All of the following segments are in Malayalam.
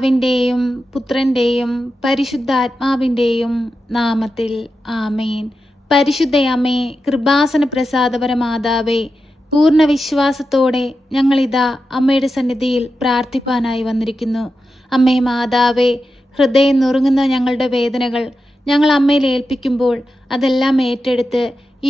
പിതാവിന്റെയും പുത്രന്റെയും പരിശുദ്ധാത്മാവിന്റെയും നാമത്തിൽ ആമേൻ. പരിശുദ്ധയമ്മേ കൃപാസന പ്രസാദപര മാതാവേ പൂർണ വിശ്വാസത്തോടെ ഞങ്ങളിതാ അമ്മയുടെ സന്നിധിയിൽ പ്രാർത്ഥിപ്പാനായി വന്നിരിക്കുന്നു. അമ്മേ മാതാവേ ഹൃദയം നുറുങ്ങുന്ന ഞങ്ങളുടെ വേദനകൾ ഞങ്ങൾ അമ്മയിൽ ഏൽപ്പിക്കുമ്പോൾ അതെല്ലാം ഏറ്റെടുത്ത്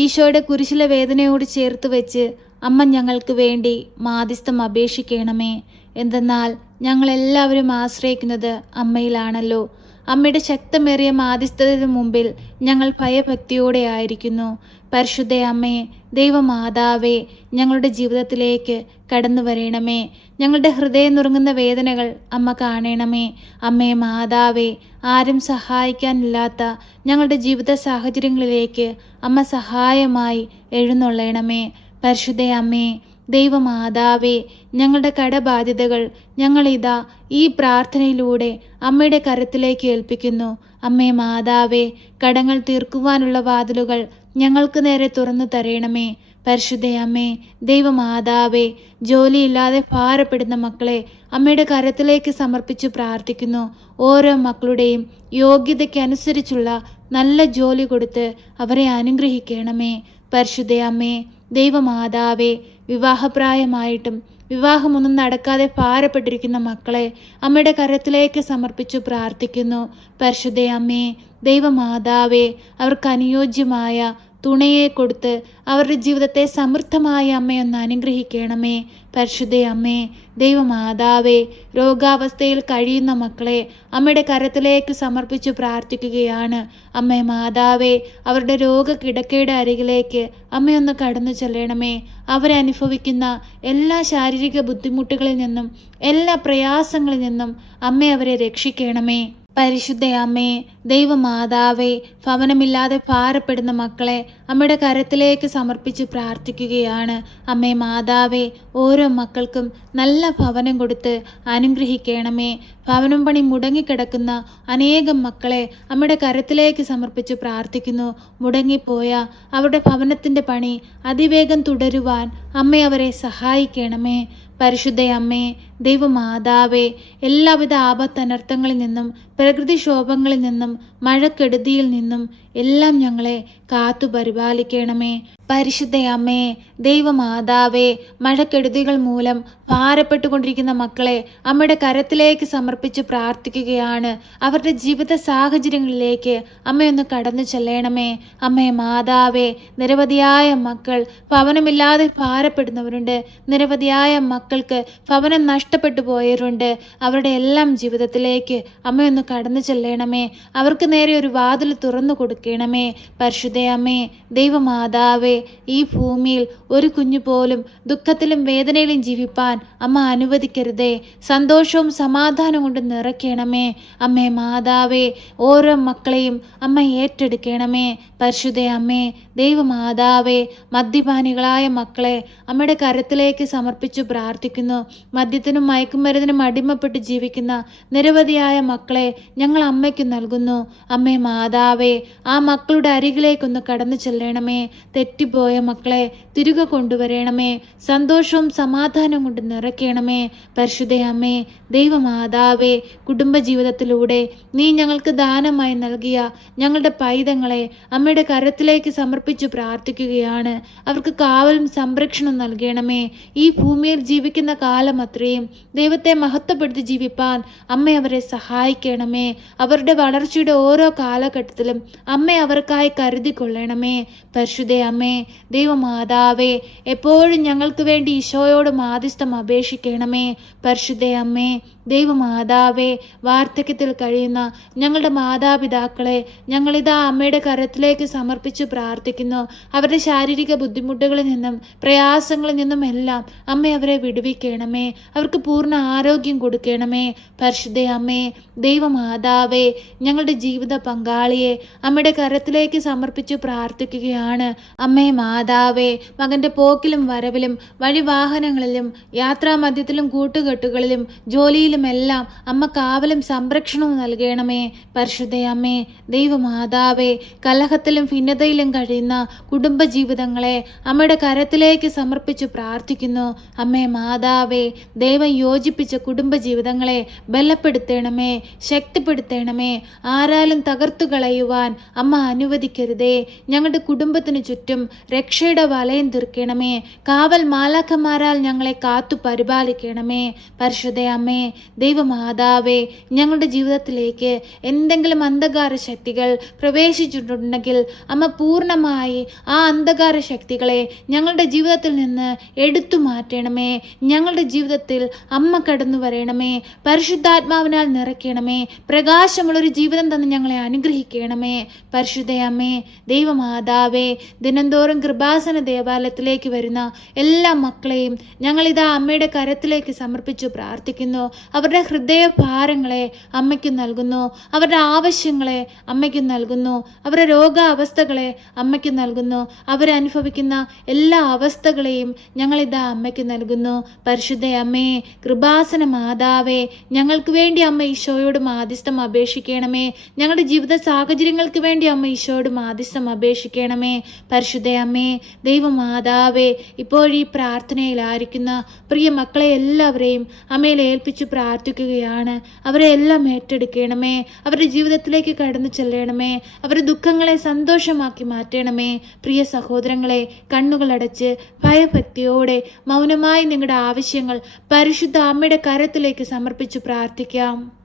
ഈശോയുടെ കുരിശിലെ വേദനയോട് ചേർത്ത് വെച്ച് അമ്മ ഞങ്ങൾക്ക് വേണ്ടി മാധ്യസ്ഥം അപേക്ഷിക്കണമേ. എന്തെന്നാൽ ഞങ്ങളെല്ലാവരും ആശ്രയിക്കുന്നത് അമ്മയിലാണല്ലോ. അമ്മയുടെ ശക്തമേറിയ മാധ്യസ്ഥതയുടെ മുമ്പിൽ ഞങ്ങൾ ഭയഭക്തിയോടെ ആയിരിക്കുന്നു. പരിശുദ്ധ അമ്മേ ദൈവമാതാവേ ഞങ്ങളുടെ ജീവിതത്തിലേക്ക് കടന്നു വരണമേ. ഞങ്ങളുടെ ഹൃദയം നുറുങ്ങുന്ന വേദനകൾ അമ്മ കാണണമേ. അമ്മേ മാതാവേ ആരും സഹായിക്കാനില്ലാത്ത ഞങ്ങളുടെ ജീവിത സാഹചര്യങ്ങളിലേക്ക് അമ്മ സഹായമായി എഴുന്നള്ളണമേ. പരിശുദ്ധ അമ്മേ ദൈവമാതാവേ ഞങ്ങളുടെ കടബാധ്യതകൾ ഞങ്ങളിതാ ഈ പ്രാർത്ഥനയിലൂടെ അമ്മയുടെ കരത്തിലേക്ക് ഏൽപ്പിക്കുന്നു. അമ്മേ മാതാവേ കടങ്ങൾ തീർക്കുവാനുള്ള വാതിലുകൾ ഞങ്ങൾക്ക് നേരെ തുറന്നു തരയണമേ പരിശുദ്ധയമ്മേ ദൈവമാതാവേ ജോലിയില്ലാതെ ഭാരപ്പെടുന്ന മക്കളെ അമ്മയുടെ കരത്തിലേക്ക് സമർപ്പിച്ചു പ്രാർത്ഥിക്കുന്നു. ഓരോ മക്കളുടെയും യോഗ്യതയ്ക്കനുസരിച്ചുള്ള നല്ല ജോലി കൊടുത്ത് അവരെ അനുഗ്രഹിക്കണമേ. പരിശുദ്ധയമ്മേ ദൈവമാതാവേ വിവാഹപ്രായമായിട്ടും വിവാഹമൊന്നും നടക്കാതെ ഭാരപ്പെട്ടിരിക്കുന്ന മക്കളെ അമ്മയുടെ കരത്തിലേക്ക് സമർപ്പിച്ചു പ്രാർത്ഥിക്കുന്നു. പരിശുദ്ധ അമ്മേ ദൈവമാതാവേ അവർക്ക് അനുയോജ്യമായ തുണയെ കൊടുത്ത് അവരുടെ ജീവിതത്തെ സമൃദ്ധമായ അമ്മയൊന്ന് അനുഗ്രഹിക്കണമേ. പരിശുദ്ധ അമ്മേ ദൈവമാതാവേ രോഗാവസ്ഥയിൽ കഴിയുന്ന മക്കളെ അമ്മയുടെ കരത്തിലേക്ക് സമർപ്പിച്ച് പ്രാർത്ഥിക്കുകയാണ്. അമ്മേ മാതാവേ അവരുടെ രോഗകിടക്കയുടെ അരികിലേക്ക് അമ്മയൊന്ന് കടന്നു ചെല്ലണമേ. അവരനുഭവിക്കുന്ന എല്ലാ ശാരീരിക ബുദ്ധിമുട്ടുകളിൽ നിന്നും എല്ലാ പ്രയാസങ്ങളിൽ നിന്നും അമ്മ അവരെ രക്ഷിക്കണമേ. പരിശുദ്ധ അമ്മേ ദൈവമാതാവേ ഭവനമില്ലാതെ ഭാരപ്പെടുന്ന മക്കളെ അമ്മയുടെ കരത്തിലേക്ക് സമർപ്പിച്ച് പ്രാർത്ഥിക്കുകയാണ്. അമ്മേ മാതാവേ ഓരോ മക്കൾക്കും നല്ല ഭവനം കൊടുത്ത് അനുഗ്രഹിക്കണമേ. ഭവനം പണി മുടങ്ങിക്കിടക്കുന്ന അനേകം മക്കളെ അമ്മയുടെ കരത്തിലേക്ക് സമർപ്പിച്ച് പ്രാർത്ഥിക്കുന്നു. മുടങ്ങിപ്പോയ അവരുടെ ഭവനത്തിന്റെ പണി അതിവേഗം തുടരുവാൻ അമ്മ അവരെ സഹായിക്കണമേ. പരിശുദ്ധ അമ്മേ ദൈവമാതാവേ എല്ലാവിധ ആപത്തനർത്ഥങ്ങളിൽ നിന്നും പ്രകൃതിക്ഷോഭങ്ങളിൽ നിന്നും മഴക്കെടുതിയിൽ നിന്നും എല്ലാം ഞങ്ങളെ കാത്തു പരിപാലിക്കണമേ. പരിശുദ്ധ അമ്മേ ദൈവമാതാവേ മഴക്കെടുതികൾ മൂലം ഭാരപ്പെട്ടുകൊണ്ടിരിക്കുന്ന മക്കളെ അമ്മയുടെ കരത്തിലേക്ക് സമർപ്പിച്ച് പ്രാർത്ഥിക്കുകയാണ്. അവരുടെ ജീവിത സാഹചര്യങ്ങളിലേക്ക് അമ്മയൊന്ന് കടന്നു ചെല്ലണമേ. അമ്മേ മാതാവേ നിരവധിയായ മക്കൾ ഭവനമില്ലാതെ ഭാരപ്പെടുന്നവരുണ്ട്. നിരവധിയായ മക്കൾക്ക് ഭവനം നഷ്ടപ്പെട്ടു പോയവരുണ്ട്. അവരുടെ എല്ലാം ജീവിതത്തിലേക്ക് അമ്മയൊന്ന് കടന്നു ചെല്ലണമേ. അവർക്ക് നേരെ ഒരു വാതിൽ തുറന്നു കൊടുക്കണമേ. പരിശുദ്ധയമ്മേ ദൈവമാതാവേ ഈ ഭൂമിയിൽ ഒരു കുഞ്ഞു പോലും ദുഃഖത്തിലും വേദനയിലും ജീവിപ്പാൻ അമ്മ അനുവദിക്കരുതേ. സന്തോഷവും സമാധാനവും കൊണ്ട് നിറയ്ക്കണമേ. അമ്മേ മാതാവേ ഓരോ മക്കളെയും അമ്മ ഏറ്റെടുക്കണമേ. പരിശുദ്ധ അമ്മേ ദൈവമാതാവേ മദ്യപാനികളായ മക്കളെ അമ്മയുടെ കരത്തിലേക്ക് സമർപ്പിച്ചു പ്രാർത്ഥിക്കുന്നു. മദ്യത്തിനും മയക്കുമരുന്നിനും അടിമപ്പെട്ട് ജീവിക്കുന്ന നിരവധിയായ മക്കളെ ഞങ്ങൾ അമ്മയ്ക്ക് നൽകുന്നു. അമ്മേ മാതാവേ ആ മക്കളുടെ അരികിലേക്കൊന്ന് കടന്നു ചെല്ലണമേ. തെറ്റിപ്പോയ മക്കളെ തിരികെ കൊണ്ടുവരണമേ. സന്തോഷവും സമാധാനവും കൊണ്ട് നിറയ്ക്കണമേ. പരിശുദ്ധയമ്മേ ദൈവമാതാവേ കുടുംബജീവിതത്തിലൂടെ നീ ഞങ്ങൾക്ക് ദാനമായി നൽകിയ ഞങ്ങളുടെ പൈതങ്ങളെ അമ്മയുടെ കരത്തിലേക്ക് സമർപ്പിച്ചു പ്രാർത്ഥിക്കുകയാണ്. അവർക്ക് കാവലും സംരക്ഷണം നൽകണമേ. ഈ ഭൂമിയിൽ ജീവിക്കുന്ന കാലം അത്രയും ദൈവത്തെ മഹത്വപ്പെടുത്തി ജീവിപ്പാൻ അമ്മ അവരെ സഹായിക്കണമേ. അവരുടെ വളർച്ചയുടെ ഓരോ കാലഘട്ടത്തിലും അമ്മ അവർക്കായി കരുതിക്കൊള്ളണമേ. പരിശുദ്ധ അമ്മേ ദൈവമാതാവേ എപ്പോഴും ഞങ്ങൾക്ക് വേണ്ടി ഈശോയോട് മാധ്യസ്ഥം അപേക്ഷിക്കണമേ. പരിശുദ്ധേ അമ്മേ ദൈവമാതാവേ വാർദ്ധക്യത്തിൽ കഴിയുന്ന ഞങ്ങളുടെ മാതാപിതാക്കളെ ഞങ്ങളിതാ അമ്മയുടെ കരത്തിലേക്ക് സമർപ്പിച്ച് പ്രാർത്ഥിക്കുന്നു. അവരുടെ ശാരീരിക ബുദ്ധിമുട്ടുകളിൽ നിന്നും പ്രയാസങ്ങളിൽ നിന്നും എല്ലാം അമ്മ അവരെ വിടുവിക്കണമേ. അവർക്ക് പൂർണ ആരോഗ്യം കൊടുക്കണമേ. പരിശുദ്ധ അമ്മേ ദൈവമാതാവേ ഞങ്ങളുടെ ജീവിത പങ്കാളിയെ അമ്മയുടെ കരത്തിലേക്ക് സമർപ്പിച്ചു പ്രാർത്ഥിക്കുകയാണ്. അമ്മേ മാതാവേ മകന്റെ പോക്കിലും വരവിലും വഴിവാഹനങ്ങളിലും യാത്രാമധ്യത്തിലും കൂട്ടുകെട്ടുകളിലും ജോലിയിലും എല്ലാം അമ്മ കാവലും സംരക്ഷണവും നൽകണമേ. പരിശുദ്ധയമ്മേ ദൈവമാതാവേ കലഹത്തിലും ഭിന്നതയിലും കഴിയുന്ന കുടുംബജീവിതങ്ങളെ അമ്മയുടെ കരത്തിലേക്ക് സമർപ്പിച്ചു പ്രാർത്ഥിക്കുന്നു. അമ്മേ മാതാവേ ദൈവം യോജിപ്പിച്ച കുടുംബജീവിതങ്ങളെ ബലപ്പെടുത്തണമേ ശക്തിപ്പെടുത്തണമേ. ആരാലും തകർത്തു കളയുവാൻ അമ്മ അനുവദിക്കരുതേ. ഞങ്ങളുടെ കുടുംബത്തിനു ചുറ്റും രക്ഷയുടെ വലയം തീർക്കണമേ. കാവൽ മാലാഖമാരാൽ ഞങ്ങളെ കാത്തു പരിപാലിക്കണമേ. പരിശുദ്ധ അമ്മേ ദൈവമാതാവേ ഞങ്ങളുടെ ജീവിതത്തിലേക്ക് എന്തെങ്കിലും അന്ധകാര ശക്തികൾ പ്രവേശിച്ചിട്ടുണ്ടെങ്കിൽ അമ്മ പൂർണമായി ആ അന്ധകാര ശക്തികളെ ഞങ്ങളുടെ ജീവിതത്തിൽ നിന്ന് എടുത്തു മാറ്റണമേ. ഞങ്ങളുടെ ജീവിതത്തിൽ അമ്മ കടന്നു വരണമേ. പരിശുദ്ധാത്മാവിനാൽ നിറയ്ക്കണമേ. പ്രകാശമുള്ളൊരു ജീവിതം തന്നെ ഞങ്ങളെ അനുഗ്രഹിക്കണമേ. പരിശുദ്ധയമ്മേ ദൈവമാതാവേ ദിനംതോറും കൃപാസന ദേവാലയത്തിലേക്ക് വരുന്ന എല്ലാ മക്കളെയും ഞങ്ങളിതാ അമ്മയുടെ കരത്തിലേക്ക് സമർപ്പിച്ചു പ്രാർത്ഥിക്കുന്നു. അവരുടെ ഹൃദയഭാരങ്ങളെ അമ്മയ്ക്ക് നൽകുന്നു. അവരുടെ ആവശ്യങ്ങളെ അമ്മയ്ക്ക് നൽകുന്നു. അവരുടെ രോഗാവസ്ഥകളെ അമ്മയ്ക്ക് നൽകുന്നു. അവരനുഭവിക്കുന്ന എല്ലാ അവസ്ഥകളെയും ഞങ്ങളിതാ അമ്മയ്ക്ക് നൽകുന്നു. പരിശുദ്ധ അമ്മേ കൃപാസന മാതാവേ ഞങ്ങൾക്ക് വേണ്ടി അമ്മ ഈശോയോട് മാധ്യസ്ഥം അപേക്ഷിക്കണമേ. ഞങ്ങളുടെ ജീവിത സാഹചര്യങ്ങൾക്ക് വേണ്ടി അമ്മ ഈശോയോട് മാധ്യസ്ഥം അപേക്ഷിക്കണമേ. പരിശുദ്ധ അമ്മേ ദൈവമാതാവേ ഇപ്പോഴീ പ്രാർത്ഥനയിലായിരിക്കുന്ന പ്രിയ മക്കളെ എല്ലാവരെയും അമ്മയിൽ ഏൽപ്പിച്ചു പ്രാർത്ഥിക്കുകയാണ്. അവരെ എല്ലാം ഏറ്റെടുക്കണമേ. അവരുടെ ജീവിതത്തിലേക്ക് കടന്നു ചെല്ലണമേ. അവരുടെ ദുഃഖങ്ങളെ സന്തോഷമാക്കി മാറ്റണമേ. പ്രിയ സഹോദരങ്ങളെ കണ്ണുകളടച്ച് ഭയഭക്തിയോടെ മൗനമായി നിങ്ങളുടെ ആവശ്യങ്ങൾ പരിശുദ്ധ അമ്മയുടെ കരത്തിലേക്ക് സമർപ്പിച്ചു പ്രാർത്ഥിക്കാം.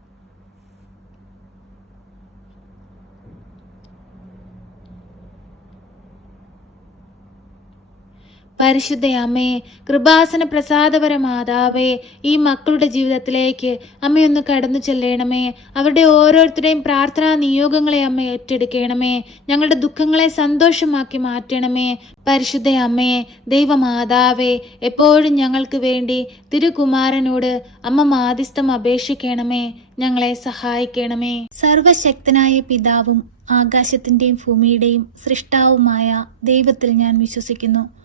പരിശുദ്ധ അമ്മേ കൃപാസന പ്രസാദപര മാതാവേ ഈ മക്കളുടെ ജീവിതത്തിലേക്ക് അമ്മയൊന്ന് കടന്നു ചെല്ലണമേ. അവരുടെ ഓരോരുത്തരുടെയും പ്രാർത്ഥനാ നിയോഗങ്ങളെ അമ്മ ഏറ്റെടുക്കണമേ. ഞങ്ങളുടെ ദുഃഖങ്ങളെ സന്തോഷമാക്കി മാറ്റണമേ. പരിശുദ്ധ അമ്മേ ദൈവമാതാവേ എപ്പോഴും ഞങ്ങൾക്ക് വേണ്ടി തിരുകുമാരനോട് അമ്മ മാധ്യസ്ഥം അപേക്ഷിക്കണമേ. ഞങ്ങളെ സഹായിക്കണമേ. സർവശക്തനായ പിതാവും ആകാശത്തിന്റെയും ഭൂമിയുടെയും സൃഷ്ടാവുമായ ദൈവത്തിൽ ഞാൻ വിശ്വസിക്കുന്നു.